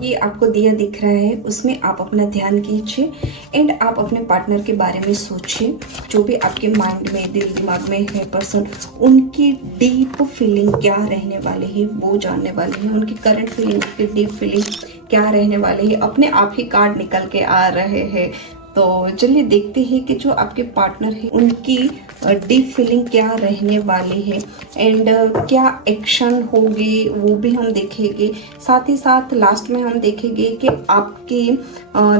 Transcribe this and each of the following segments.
ये आपको दिया दिख रहा है उसमें आप अपना ध्यान कीजिए एंड आप अपने पार्टनर के बारे में सोचिए। जो भी आपके माइंड में, दिल दिमाग में है पर्सन, उनकी डीप फीलिंग क्या रहने वाली है वो जानने वाले हैं। उनकी करंट फीलिंग, की डीप फीलिंग क्या रहने वाली है, अपने आप ही कार्ड निकल के आ रहे हैं। तो चलिए देखते हैं कि जो आपके पार्टनर है उनकी डीप फीलिंग क्या रहने वाली है एंड क्या एक्शन होगी वो भी हम देखेंगे। साथ ही साथ लास्ट में हम देखेंगे कि आपके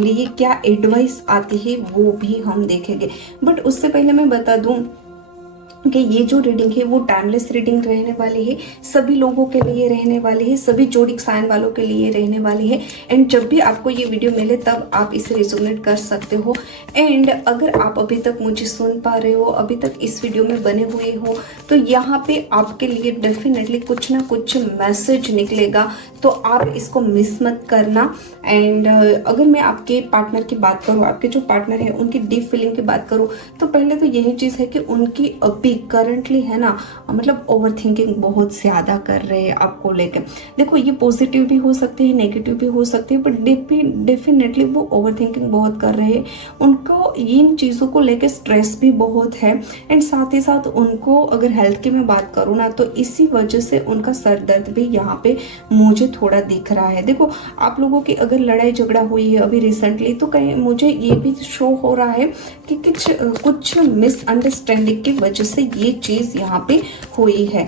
लिए क्या एडवाइस आती है वो भी हम देखेंगे। बट उससे पहले मैं बता दूं कि ये जो रीडिंग है वो टाइमलेस रीडिंग रहने वाली है, सभी लोगों के लिए रहने वाली है, सभी जोडिक साइन वालों के लिए रहने वाली है। एंड जब भी आपको ये वीडियो मिले तब आप इसे रिजोनेट कर सकते हो। एंड अगर आप अभी तक मुझे सुन पा रहे हो, अभी तक इस वीडियो में बने हुए हो, तो यहाँ पे आपके लिए डेफिनेटली कुछ ना कुछ मैसेज निकलेगा, तो आप इसको मिस मत करना। एंड अगर मैं आपके पार्टनर की बात करूँ, आपके जो पार्टनर है उनकी डीप फीलिंग की बात करूँ, तो पहले तो यही चीज़ है कि उनकी अभी करंटली है ना, मतलब ओवर थिंकिंग बहुत ज़्यादा कर रहे हैं आपको लेकर। देखो ये पॉजिटिव भी हो सकते हैं, नेगेटिव भी हो सकते हैं, बट डेफिनेटली वो ओवर थिंकिंग बहुत कर रहे हैं। उनको इन चीज़ों को लेकर स्ट्रेस भी बहुत है। एंड साथ ही साथ उनको अगर हेल्थ की मैं बात करूँ ना, तो इसी वजह से उनका सर दर्द भी यहाँ पे मुझे थोड़ा दिख रहा है। देखो आप लोगों की अगर लड़ाई झगड़ा हुई है अभी रिसेंटली, तो कहीं मुझे ये भी शो हो रहा है कि कुछ मिसअंडरस्टैंडिंग की वजह से ये चीज़ यहाँ पे हुई है।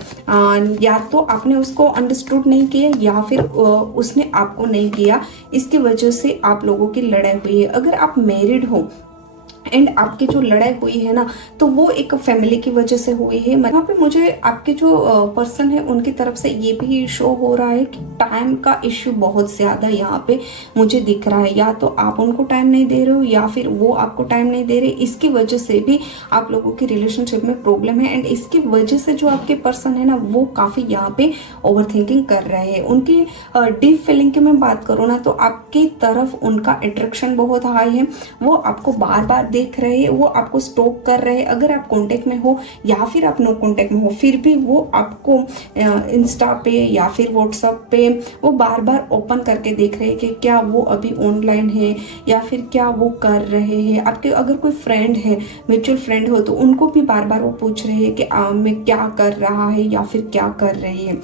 या तो आपने उसको अंडरस्टूड नहीं किया या फिर उसने आपको नहीं किया, इसकी वजह से आप लोगों की लड़ाई हुई है। अगर आप मैरिड हो एंड आपकी जो लड़ाई हुई है ना, तो वो एक फैमिली की वजह से हुई है। यहाँ पे मुझे आपके जो पर्सन है उनकी तरफ से ये भी शो हो रहा है कि टाइम का इश्यू बहुत ज़्यादा यहाँ पे मुझे दिख रहा है। या तो आप उनको टाइम नहीं दे रहे हो या फिर वो आपको टाइम नहीं दे रहे, इसकी वजह से भी आप लोगों की रिलेशनशिप में प्रॉब्लम है। एंड इसकी वजह से जो आपके पर्सन है ना, वो काफ़ी यहाँ पे ओवर थिंकिंग कर रहे हैं। उनकी डीप फीलिंग की मैं बात करूँ ना, तो आपकी तरफ उनका अट्रैक्शन बहुत हाई है। वो आपको बार बार देख रहे हैं, वो आपको स्टॉक कर रहे हैं। अगर आप कांटेक्ट में हो या फिर आप नो कांटेक्ट में हो, फिर भी वो आपको इंस्टा पे या फिर व्हाट्सएप पे वो बार बार ओपन करके देख रहे हैं कि क्या वो अभी ऑनलाइन है या फिर क्या वो कर रहे हैं। आपके अगर कोई फ्रेंड है, म्यूचुअल फ्रेंड हो, तो उनको भी बार बार वो पूछ रहे हैं कि मैं क्या कर रहा है या फिर क्या कर रही है।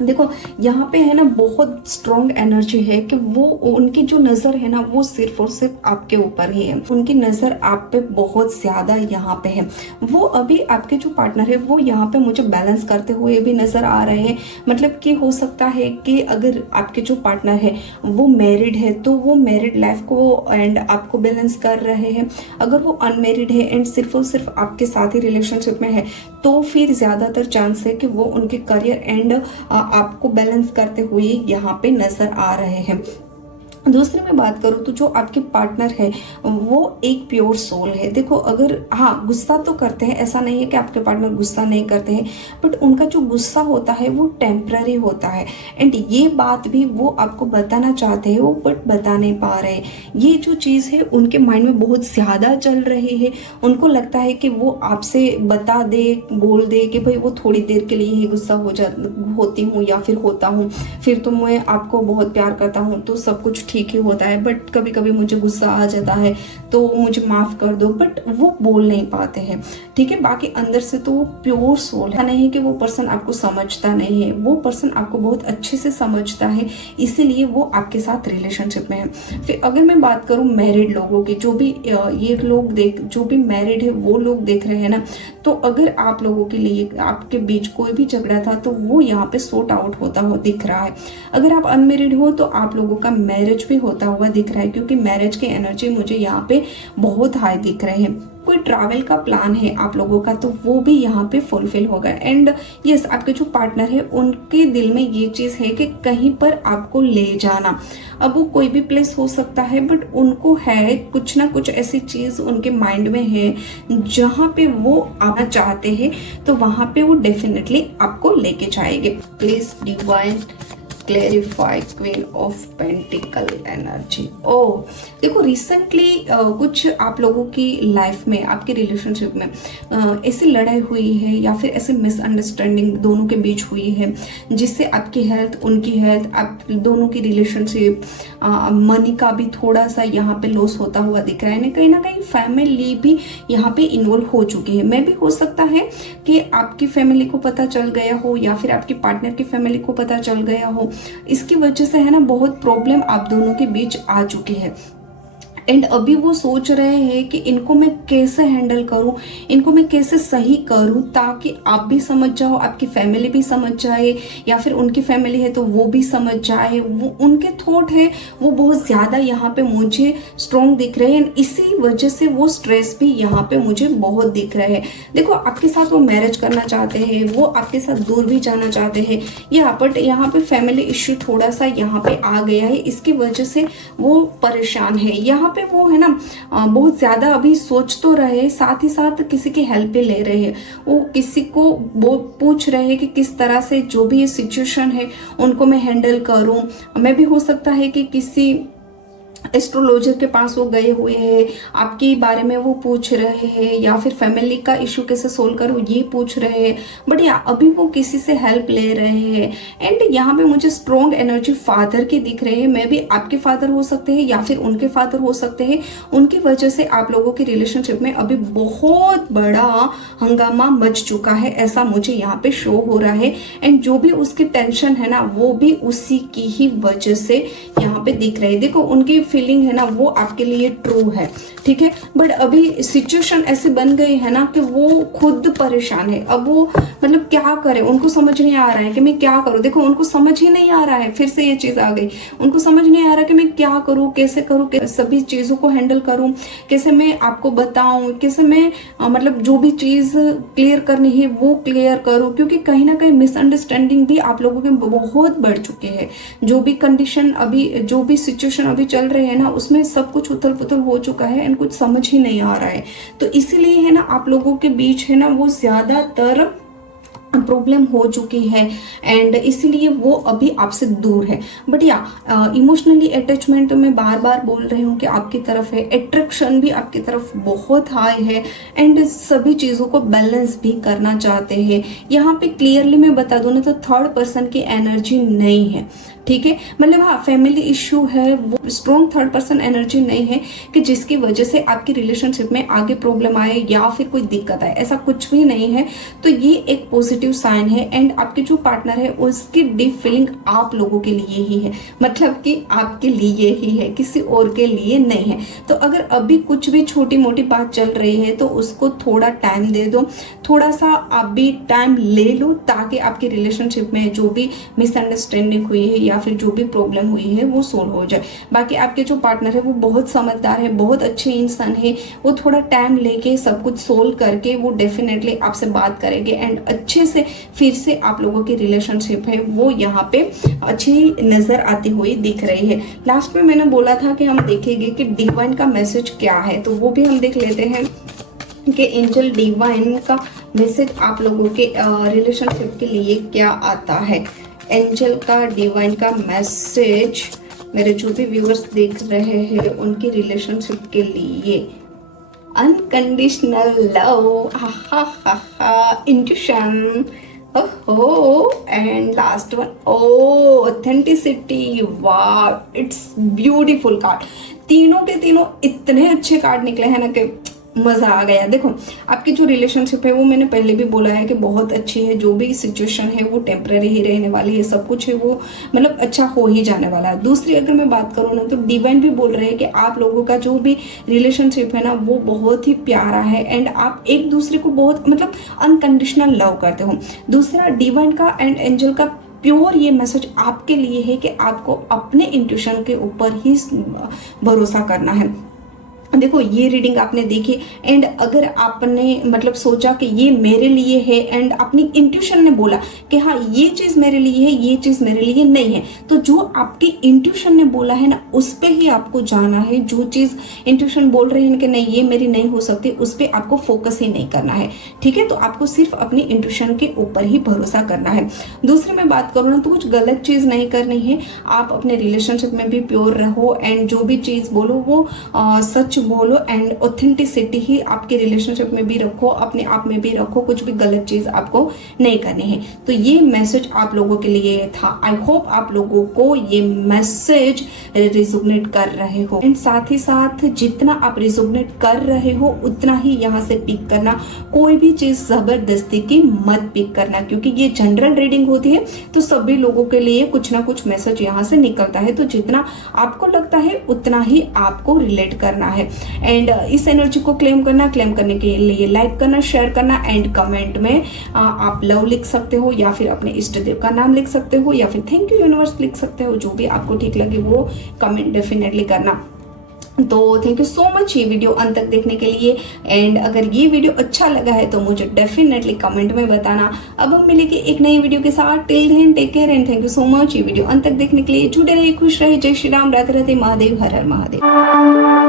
देखो यहाँ पे है ना बहुत स्ट्रॉन्ग एनर्जी है कि वो उनकी जो नज़र है ना वो सिर्फ और सिर्फ आपके ऊपर ही है। उनकी नज़र आप पे बहुत ज़्यादा यहाँ पे है। वो अभी आपके जो पार्टनर है वो यहाँ पे मुझे बैलेंस करते हुए भी नज़र आ रहे हैं। मतलब कि हो सकता है कि अगर आपके जो पार्टनर है वो मैरिड है तो वो मैरिड लाइफ को एंड आपको बैलेंस कर रहे हैं। अगर वो अनमेरिड है एंड सिर्फ और सिर्फ आपके साथ ही रिलेशनशिप में है, तो फिर ज़्यादातर चांस है कि वो उनके करियर एंड आपको बैलेंस करते हुए यहाँ पे नजर आ रहे हैं। दूसरी मैं बात करूँ तो जो आपके पार्टनर है वो एक प्योर सोल है। देखो अगर हाँ गुस्सा तो करते हैं, ऐसा नहीं है कि आपके पार्टनर गुस्सा नहीं करते हैं, बट उनका जो गुस्सा होता है वो टेम्पररी होता है। एंड ये बात भी वो आपको बताना चाहते हैं वो बट बता नहीं पा रहे। ये जो चीज़ है उनके माइंड में बहुत ज़्यादा चल रही है। उनको लगता है कि वो आपसे बता दे, बोल दे कि भाई वो थोड़ी देर के लिए ही गुस्सा होती हूँ या फिर होता हूँ, फिर तो मैं आपको बहुत प्यार करता हूँ तो सब कुछ ठीक ही होता है, बट कभी कभी मुझे गुस्सा आ जाता है तो मुझे माफ कर दो। बट वो बोल नहीं पाते हैं, ठीक है। बाकी अंदर से तो वो प्योर सोल है। नहीं है कि वो पर्सन आपको समझता नहीं है, वो पर्सन आपको बहुत अच्छे से समझता है, इसीलिए वो आपके साथ रिलेशनशिप में है। फिर अगर मैं बात करूं मैरिड लोगों की, जो भी ये लोग जो भी मैरिड है वो लोग देख रहे हैं ना, तो अगर आप लोगों के लिए आपके बीच कोई भी झगड़ा था तो वो यहाँ पे सॉर्ट आउट होता हुआ दिख रहा है। अगर आप अनमेरिड हो तो आप लोगों का मैरिज भी होता हुआ दिख रहा है, क्योंकि मैरिज की एनर्जी मुझे यहाँ पे बहुत हाई दिख रहे हैं। कोई ट्रैवल का प्लान है आप लोगों का तो वो भी यहाँ पे फुलफिल होगा। एंड यस आपके जो पार्टनर है उनके दिल में ये चीज़ है कि कहीं पर आपको ले जाना। अब वो कोई भी प्लेस हो सकता है, बट उनको है कुछ ना कुछ ऐसी चीज़ उनके माइंड में है जहाँ पे वो आना चाहते हैं, तो वहाँ पे वो डेफिनेटली आपको लेके जाएंगे। Please divine clarify queen of pentacle energy. Oh, देखो रिसेंटली कुछ आप लोगों की लाइफ में, आपके रिलेशनशिप में ऐसी लड़ाई हुई है या फिर ऐसे मिसअंडरस्टैंडिंग दोनों के बीच हुई है जिससे आपकी हेल्थ, उनकी हेल्थ, आप दोनों की रिलेशनशिप, मनी का भी थोड़ा सा यहाँ पे लॉस होता हुआ दिख रहा है। कहीं ना कहीं फैमिली भी यहाँ पे इन्वॉल्व हो चुकी है। मैं भी हो सकता है कि आपकी फैमिली को पता चल गया हो या फिर आपकी पार्टनर की फैमिली को पता चल गया हो। इसकी वजह से है ना बहुत प्रॉब्लम आप दोनों के बीच आ चुकी है। एंड अभी वो सोच रहे हैं कि इनको मैं कैसे हैंडल करूं, इनको मैं कैसे सही करूं ताकि आप भी समझ जाओ, आपकी फैमिली भी समझ जाए, या फिर उनकी फैमिली है तो वो भी समझ जाए। वो उनके थॉट है वो बहुत ज़्यादा यहाँ पे मुझे स्ट्रॉन्ग दिख रहे हैं। इसी वजह से वो स्ट्रेस भी यहाँ पे मुझे बहुत दिख रहे हैं। देखो आपके साथ वो मैरिज करना चाहते हैं, वो आपके साथ दूर भी जाना चाहते हैं बट यहाँ पे फैमिली इश्यू थोड़ा सा यहाँ पे आ गया है। इसकी वजह से वो परेशान है। यहाँ पे वो है ना बहुत ज्यादा अभी सोच तो रहे, साथ ही साथ किसी की हेल्प भी ले रहे हैं। वो किसी को वो पूछ रहे हैं कि किस तरह से जो भी ये सिचुएशन है उनको मैं हैंडल करूं। मैं भी हो सकता है कि किसी एस्ट्रोलॉजर के पास वो गए हुए हैं, आपके बारे में वो पूछ रहे हैं, या फिर फैमिली का इशू कैसे सोल्व करूँ ये पूछ रहे हैं। बट अभी वो किसी से हेल्प ले रहे हैं। एंड यहाँ पे मुझे स्ट्रॉन्ग एनर्जी फादर की दिख रहे हैं। मैं भी आपके फादर हो सकते हैं या फिर उनके फादर हो सकते हैं। उनकी वजह से आप लोगों की रिलेशनशिप में अभी बहुत बड़ा हंगामा मच चुका है, ऐसा मुझे यहाँ पे शो हो रहा है। एंड जो भी उसकी टेंशन है ना वो भी उसी की ही वजह से यहाँ पे दिख रही है। देखो उनकी फीलिंग है ना वो आपके लिए ट्रू है, ठीक है। बट अभी सिचुएशन ऐसी बन गई है ना कि वो खुद परेशान है। अब वो मतलब क्या करे, उनको समझ नहीं आ रहा है कि मैं क्या करूं। देखो उनको समझ ही नहीं आ रहा है, फिर से ये चीज आ गई। उनको समझ नहीं आ रहा कि मैं क्या करूं, कैसे करूं, सभी चीजों को हैंडल करूं, कैसे मैं आपको बताऊं, कैसे मैं मतलब जो भी चीज क्लियर करनी है वो क्लियर करूं। क्योंकि कहीं ना कहीं मिसअंडरस्टैंडिंग भी आप लोगों के बहुत बढ़ चुके हैं। जो भी कंडीशन अभी, जो भी सिचुएशन अभी चल रही है ना उसमें सब कुछ उथल पुथल हो चुका है एंड कुछ समझ ही नहीं आ रहा है। तो इसीलिए है ना आप लोगों के बीच है ना वो ज्यादातर प्रॉब्लम हो चुकी है एंड इसलिए वो अभी आपसे दूर है। बट इमोशनली अटैचमेंट तो मैं बार बार बोल रही हूँ कि आपकी तरफ है, अट्रैक्शन भी आपकी तरफ बहुत हाई है एंड सभी चीज़ों को बैलेंस भी करना चाहते हैं। यहाँ पे क्लियरली मैं बता दूँ ना तो थर्ड पर्सन की एनर्जी नहीं है, ठीक है। मतलब फैमिली इश्यू है, वो स्ट्रॉन्ग थर्ड पर्सन एनर्जी नहीं है कि जिसकी वजह से आपकी रिलेशनशिप में आगे प्रॉब्लम आए या फिर कोई दिक्कत आए, ऐसा कुछ भी नहीं है। तो ये एक पॉजिटिव साइन है एंड आपके जो पार्टनर है उसकी डीप फीलिंग आप लोगों के लिए ही है, मतलब कि आपके लिए ही है, किसी और के लिए नहीं है। तो अगर अभी कुछ भी छोटी मोटी बात चल रही है तो उसको थोड़ा टाइम दे दो, थोड़ा सा आप भी टाइम ले लो ताकि आपकी रिलेशनशिप में जो भी मिसअंडरस्टैंडिंग हुई है या फिर जो भी प्रॉब्लम हुई है वो सोल्व हो जाए। बाकी आपके जो पार्टनर है वो बहुत समझदार है, बहुत अच्छे इंसान है। वो थोड़ा टाइम लेके सब कुछ सोल्व करके वो डेफिनेटली आपसे बात करेंगे एंड अच्छे से फिर से आप लोगों की रिलेशनशिप है वो यहाँ पे अच्छी नजर आती हुई दिख रही है। लास्ट में मैंने बोला था कि हम देखेंगे कि डिवाइन का मैसेज क्या है, तो वो भी हम देख लेते हैं कि एंजल डिवाइन का मैसेज आप लोगों के रिलेशनशिप के लिए क्या आता है। एंजल का डिवाइन का मैसेज मेरे जो भी व्यूअर्स देख रहे हैं उनकी रिलेशनशिप के लिए। अनकंडीशनल लव, इंट्यूशन, ओहो, एंड लास्ट वन ऑथेंटिसिटी। वाह, इट्स ब्यूटीफुल कार्ड। तीनों के तीनों इतने अच्छे कार्ड निकले हैं ना कि मजा आ गया। देखो आपकी जो रिलेशनशिप है वो मैंने पहले भी बोला है कि बहुत अच्छी है। जो भी सिचुएशन है वो टेम्पररी ही रहने वाली है, सब कुछ है वो मतलब अच्छा हो ही जाने वाला है। दूसरी अगर मैं बात करूँ ना तो डिवाइन भी बोल रहे हैं कि आप लोगों का जो भी रिलेशनशिप है ना वो बहुत ही प्यारा है एंड आप एक दूसरे को बहुत मतलब अनकंडीशनल लव करते हो। दूसरा डिवाइन का एंड एंजल का प्योर ये मैसेज आपके लिए है कि आपको अपने इंट्यूशन के ऊपर ही भरोसा करना है। देखो ये रीडिंग आपने देखी एंड अगर आपने मतलब सोचा कि ये मेरे लिए है एंड अपनी इंट्यूशन ने बोला कि हाँ ये चीज मेरे लिए है, ये चीज मेरे लिए नहीं है, तो जो आपकी इंट्यूशन ने बोला है ना उस पे ही आपको जाना है। जो चीज इंट्यूशन बोल रही है कि नहीं ये मेरी नहीं हो सकती, उस पे आपको फोकस ही नहीं करना है, ठीक है। तो आपको सिर्फ अपनी इंट्यूशन के ऊपर ही भरोसा करना है। दूसरी मैं बात करूँ ना तो कुछ गलत चीज नहीं करनी है। आप अपने रिलेशनशिप में भी प्योर रहो एंड जो भी चीज बोलो वो सच बोलो एंड ऑथेंटिसिटी ही आपके रिलेशनशिप में भी रखो, अपने आप में भी रखो। कुछ भी गलत चीज आपको नहीं करनी है। तो ये मैसेज आप लोगों के लिए था। आई होप आप लोगों को ये मैसेज रिजोनेट कर रहे हो एंड साथ ही साथ जितना आप रिजोनेट कर रहे हो उतना ही यहाँ से पिक करना। कोई भी चीज जबरदस्ती की मत पिक करना, क्योंकि ये जनरल रीडिंग होती है तो सभी लोगों के लिए कुछ ना कुछ मैसेज यहाँ से निकलता है। तो जितना आपको लगता है उतना ही आपको रिलेट करना है एंड इस एनर्जी को क्लेम करने के लिए लाइक करना, शेयर करना एंड कमेंट में आप लव लिख सकते हो या फिर अपने इष्ट देव का नाम लिख सकते हो या फिर थैंक यू यूनिवर्स लिख सकते हो। जो भी आपको ठीक लगे वो कमेंट डेफिनेटली करना। तो थैंक यू सो मच ये वीडियो अंत तक देखने के लिए एंड अगर ये वीडियो अच्छा लगा है तो मुझे डेफिनेटली कमेंट में बताना। अब हम मिलेंगे एक नई वीडियो के साथ। Till then take care and thank you so much ये वीडियो अंत तक देखने के लिए। जुड़े रहिए, खुश रहिए। जय श्री राम, राधे राधे, महादेव, हर हर महादेव।